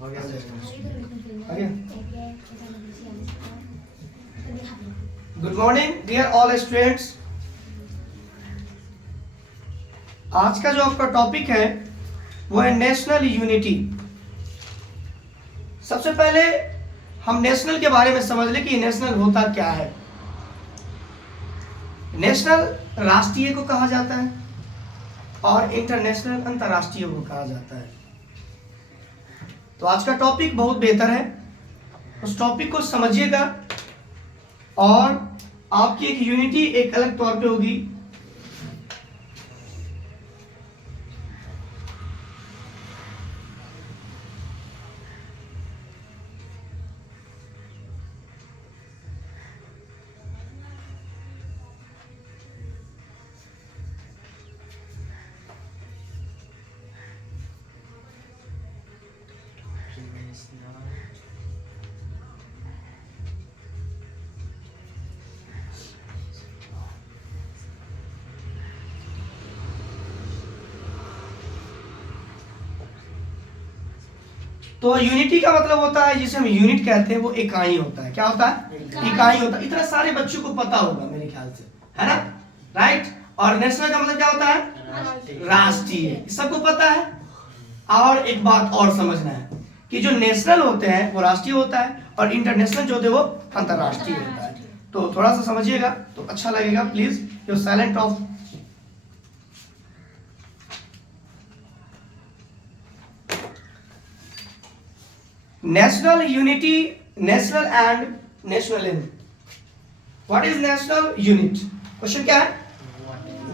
Good morning dear all students. आज का जो आपका टॉपिक है वो है नेशनल यूनिटी। सबसे पहले हम नेशनल के बारे में समझ लें कि नेशनल होता क्या है। नेशनल राष्ट्रीय को कहा जाता है और इंटरनेशनल अंतर्राष्ट्रीय को कहा जाता है। तो आज का टॉपिक बहुत बेहतर है, उस टॉपिक को समझिएगा और आपकी एक यूनिटी एक अलग तौर पे होगी। तो यूनिटी का मतलब होता है, जिसे हम यूनिट कहते हैं, वो इकाई होता है। क्या होता है? इकाई होता है। इतना सारे बच्चों को पता होगा मेरे ख्याल से, है ना? राइट। और नेशनल का मतलब क्या होता है? राष्ट्रीय। सबको पता है। और एक बात और समझना है कि जो नेशनल होते हैं वो राष्ट्रीय होता है और इंटरनेशनल जो होते हैं वो अंतरराष्ट्रीय होता है। तो थोड़ा सा समझिएगा तो अच्छा लगेगा। Please you silent of. National unity, national and nationalism. What is national unit? Question क्या है?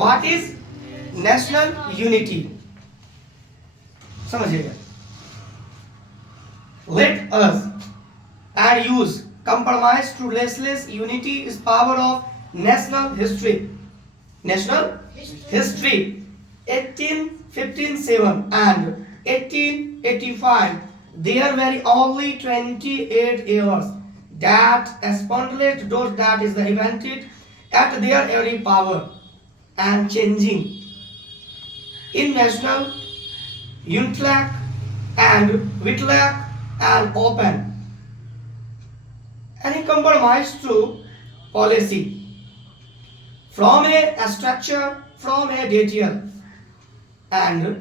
What is national unity? समझिएगा। Let us and use compromise to restless unity is power of national history. National history 1857 and 1885. There were only 28 years that spontaneous those that is the invented at their every power and changing in national intellect and witlock and open any compromise to policy from a structure from a detail and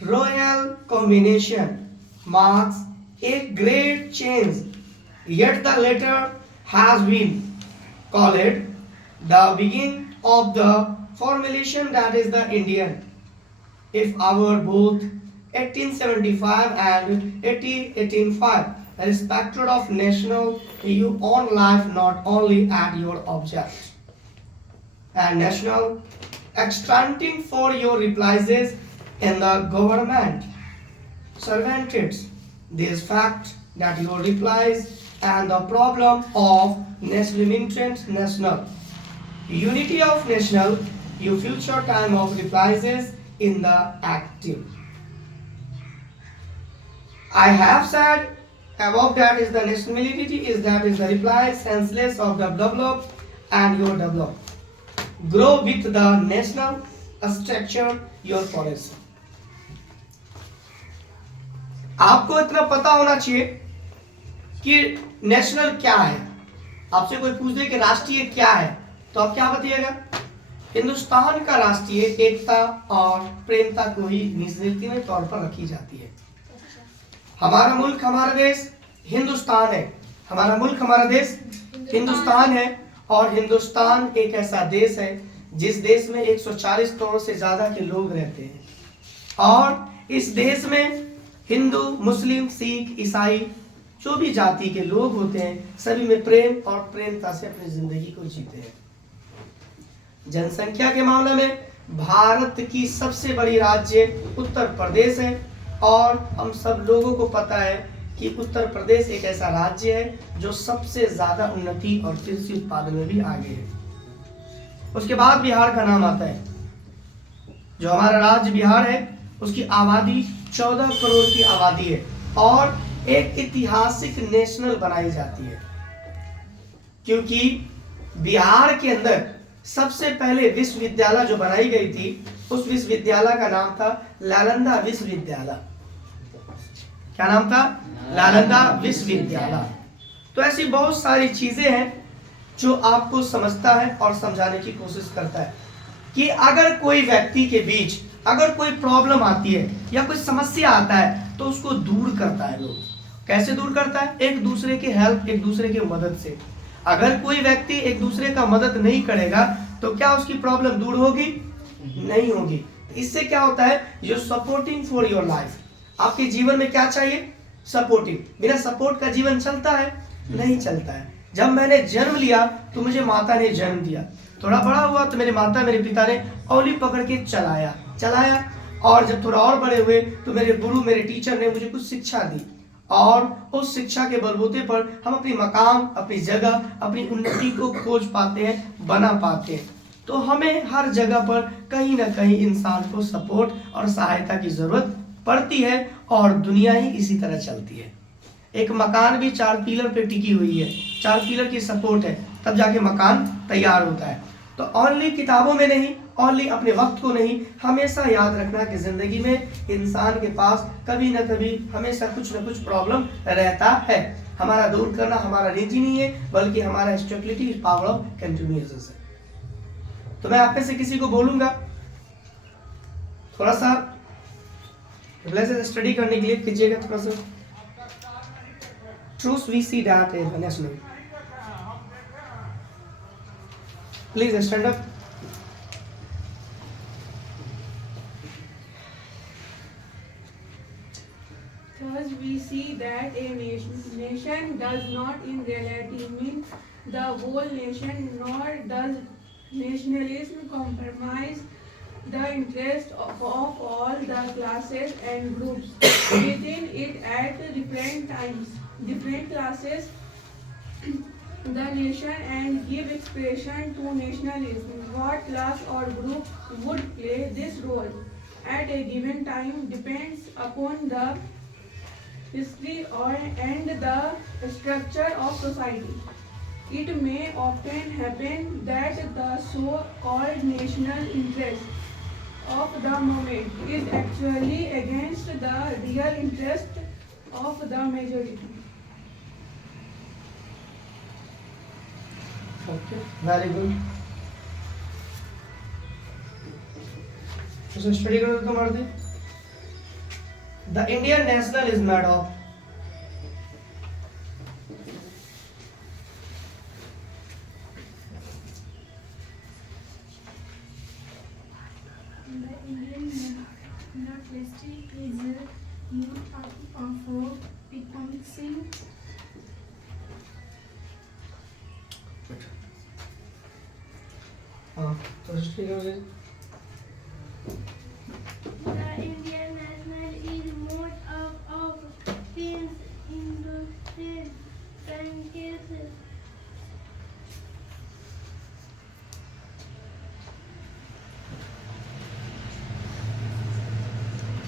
royal combination marks a great change, yet the latter has been called the beginning of the formulation that is the Indian. If our both 1875 and 1885 respected of national you own life not only at your object and national extracting for your replies in the government servants this fact that your replies and the problem of national unity of national your future time of replies in the active. I have said above that is the nationality is that is the reply senseless of the develop and your develop grow with the national structure your policy. आपको इतना पता होना चाहिए कि नेशनल क्या है। आपसे कोई पूछ दे कि राष्ट्रीय क्या है तो आप क्या बताइएगा? हिंदुस्तान का राष्ट्रीय एकता और प्रेमता को ही निश्चित तौर पर रखी जाती है। हमारा मुल्क हमारा देश हिंदुस्तान है। हमारा मुल्क हमारा देश हिंदुस्तान है और हिंदुस्तान एक ऐसा देश है जिस देश में 140 करोड़ से ज्यादा के लोग रहते हैं और इस देश में हिंदू मुस्लिम सिख ईसाई जो भी जाति के लोग होते हैं सभी में प्रेम और प्रेमता से अपनी जिंदगी को जीते हैं। जनसंख्या के मामले में भारत की सबसे बड़ी राज्य उत्तर प्रदेश है और हम सब लोगों को पता है कि उत्तर प्रदेश एक ऐसा राज्य है जो सबसे ज्यादा उन्नति और कृषि उत्पादन में भी आगे है। उसके बाद बिहार का नाम आता है। जो हमारा राज्य बिहार है उसकी आबादी 14 करोड़ की आबादी है और एक ऐतिहासिक नेशनल बनाई जाती है क्योंकि बिहार के अंदर सबसे पहले विश्वविद्यालय जो बनाई गई थी उस विश्वविद्यालय का नाम था नालंदा विश्वविद्यालय। क्या नाम था? नालंदा विश्वविद्यालय। तो ऐसी बहुत सारी चीजें हैं जो आपको समझता है और समझाने की कोशिश करता है कि अगर कोई व्यक्ति के बीच अगर कोई प्रॉब्लम आती है या कोई समस्या आता है तो उसको दूर करता है। लोग कैसे दूर करता है? एक दूसरे की हेल्प, एक दूसरे की मदद से। अगर कोई व्यक्ति एक दूसरे का मदद नहीं करेगा तो क्या उसकी प्रॉब्लम दूर होगी? नहीं होगी। इससे क्या होता है? जो सपोर्टिंग फॉर योर लाइफ, आपके जीवन में क्या चाहिए? सपोर्टिंग। बिना सपोर्ट का जीवन चलता है? नहीं चलता है। जब मैंने जन्म लिया तो मुझे माता ने जन्म दिया, थोड़ा बड़ा हुआ तो मेरे माता मेरे पिता ने औली पकड़ के चलाया, और जब थोड़ा और बड़े हुए तो मेरे गुरु, मेरे टीचर ने मुझे कुछ शिक्षा दी, और उस शिक्षा के बलबूते पर हम अपनी मकाम, अपनी जगह, अपनी उन्नति को खोज पाते हैं, बना पाते हैं। तो हमें हर जगह पर कहीं ना कहीं इंसान को सपोर्ट और सहायता की जरूरत पड़ती है, और दुनिया ही इसी तरह चलती है। एक मकान भी 4 पिलर पे टिकी हुई है, 4 पिलर की सपोर्ट है, तब जाके मकान तैयार होता है। तो ओनली किताबों में नहीं, ओनली अपने वक्त को नहीं, हमेशा याद रखना कि जिंदगी में इंसान के पास कभी ना कभी हमेशा कुछ ना कुछ प्रॉब्लम रहता है। हमारा दूर करना हमारा निजी नहीं है, बल्कि हमारा stability is power of continuous है। तो मैं आप में से किसी को बोलूंगा थोड़ा सा स्टडी करने के लिए कीजिएगा, थोड़ा सा truth we see that in the national. Please stand up. Thus we see that a nation does not in reality mean the whole nation, nor does nationalism compromise the interest of all the classes and groups within it at different times. Different classes the nation and give expression to nationalism. What class or group would play this role at a given time depends upon the history and the structure of society. It may often happen that the so-called national interest of the moment is actually against the real interest of the majority. Okay, very good. तो स्टडी करो तो मार दे। The Indian national is made of The Indian nationality is made up of becoming तो स्टडी करो। The Indian national is made up of things, industries, sciences.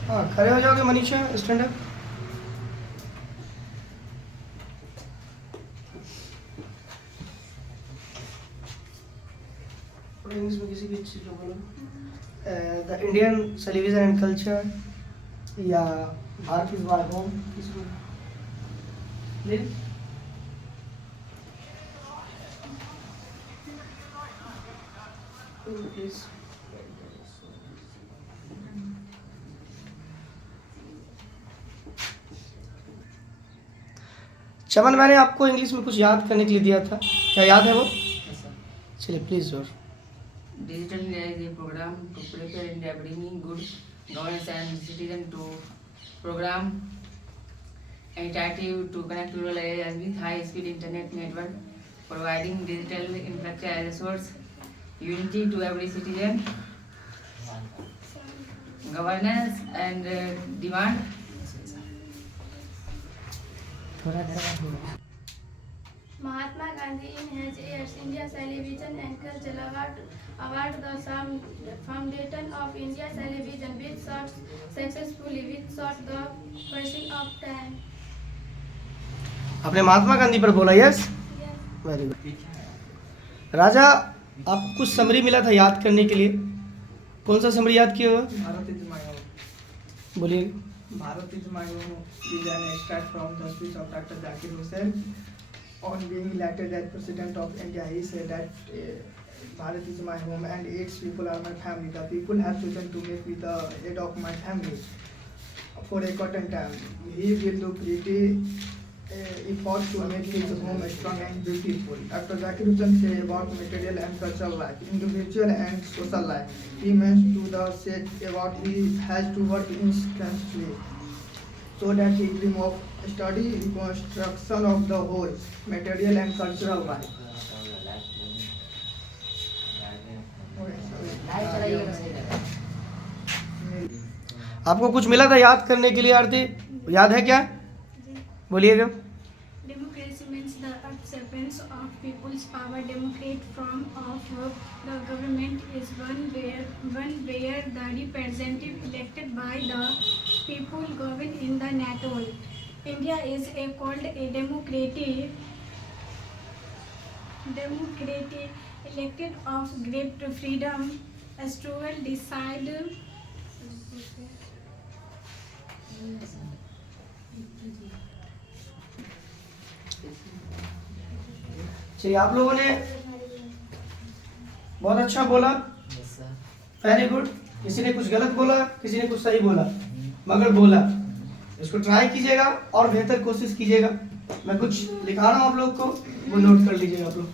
हाँ, खड़े हो जाओगे मनीषा, स्टैंड अप। इंग्लिश में किसी भी चीज को बोलो। The Indian television and culture या भारत इज माय होम, किसी प्लीज। प्लीज चमन, मैंने आपको इंग्लिश में कुछ याद करने के लिए दिया था, क्या याद है वो? चलिए प्लीज। और Digital India is a program to prepare India, bringing good governance and citizen to program initiative to connect rural areas with high-speed internet network, providing digital infrastructure as a source, unity to every citizen, governance and demand. Mahatma Gandhi in his years India Television and Culture Award the foundation of India Television which sought successfully which sought the passing of time. आपने महात्मा गांधी पर बोला? Yes, Yes. Very good. Raja, आपको कुछ समरी मिला था याद करने के लिए, कौन सा समरी याद किया हुआ? बोलिए। Bharat is my home is an extract from the speech of Dr. Zakir Hussain on being elected as President of India. He said that Bharat is my home and its people are my family. The people have chosen to make me the head of my family for a certain time. He will do pretty effort to make his home strong and beautiful. Dr. Zakir Hussain said about material and cultural life, individual and social life. He meant to the said about he has to work instantly so that he dream of study reconstruction of the whole material and cultural life. आपको कुछ मिला था याद करने के लिए आरती, याद है क्या? बोलिएगा। Democracy means the acceptance of people's power. Democratic form of the government is one where the representative elected by the people govern in the nation. India is called a democratic elected of great freedom. Struggle decide. चलिए, आप लोगों ने बहुत अच्छा बोला, very good. किसी ने कुछ गलत बोला, किसी ने कुछ सही बोला, मगर बोला। इसको ट्राई कीजिएगा और बेहतर कोशिश कीजिएगा। मैं कुछ लिखा रहा हूँ आप लोग को, वो नोट कर लीजिएगा आप लोग।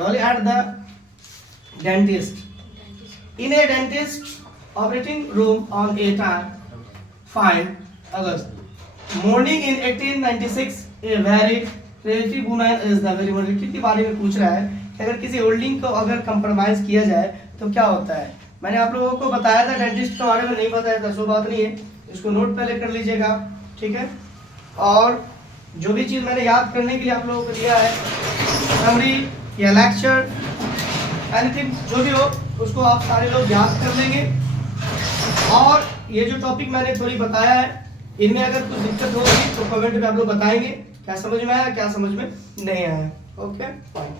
Usually at the dentist. In a dentist operating room on a time, find August. Morning in 1896, a very relative woman is the very relative के बारे में पूछ रहा है कि अगर किसी होल्डिंग को अगर कंप्रोमाइज किया जाए तो क्या होता है। मैंने आप लोगों को बताया था, डेंटिस्ट के बारे में नहीं बताया था, सो बात नहीं है, इसको नोट पहले कर लीजिएगा, ठीक है। और जो भी चीज़ मैंने याद करने के लिए आप लोगों को दिया है, समरी या लेक्चर एनीथिंग जो भी हो, उसको आप सारे लोग याद कर लेंगे। और ये जो टॉपिक मैंने थोड़ी बताया है, इनमें अगर कुछ दिक्कत होगी तो कमेंट में आप लोग बताएंगे क्या समझ में आया क्या समझ में नहीं आया। Okay, fine.